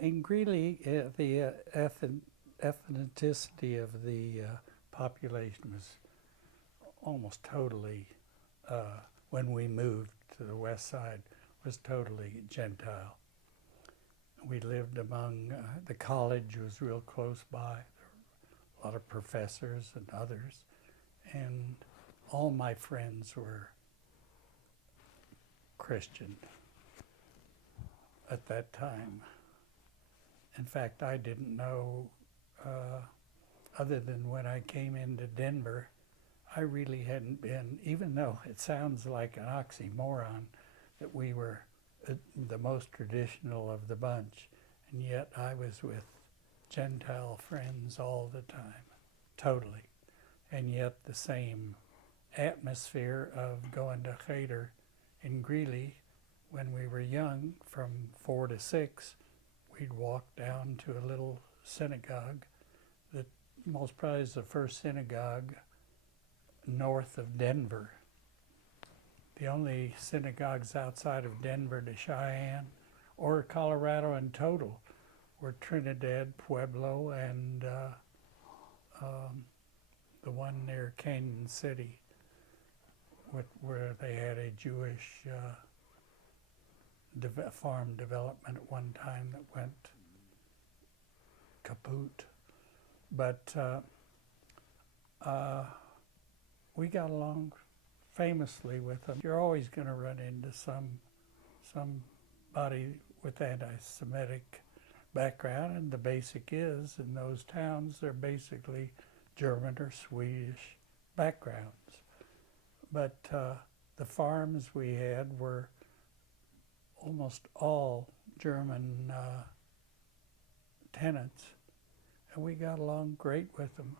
In Greeley, the ethnicity of the population was almost totally, when we moved to the west side, was totally Gentile. We lived among, the college was real close by, a lot of professors and others, and all my friends were Christian at that time. In fact, I didn't know, other than when I came into Denver, I really hadn't been, even though it sounds like an oxymoron that we were the most traditional of the bunch, and yet I was with Gentile friends all the time, totally. And yet the same atmosphere of going to Cheder in Greeley when we were young, from 4 to 6, we'd walk down to a little synagogue that most probably is the first synagogue north of Denver. The only synagogues outside of Denver to Cheyenne or Colorado in total were Trinidad, Pueblo, and the one near Canyon City, where they had a Jewish farm development at one time that went kaput. But we got along famously with them. You're always going to run into somebody with anti-Semitic background, and the basic is, in those towns, they're basically German or Swedish backgrounds. But the farms we had were almost all German tenants, and we got along great with them.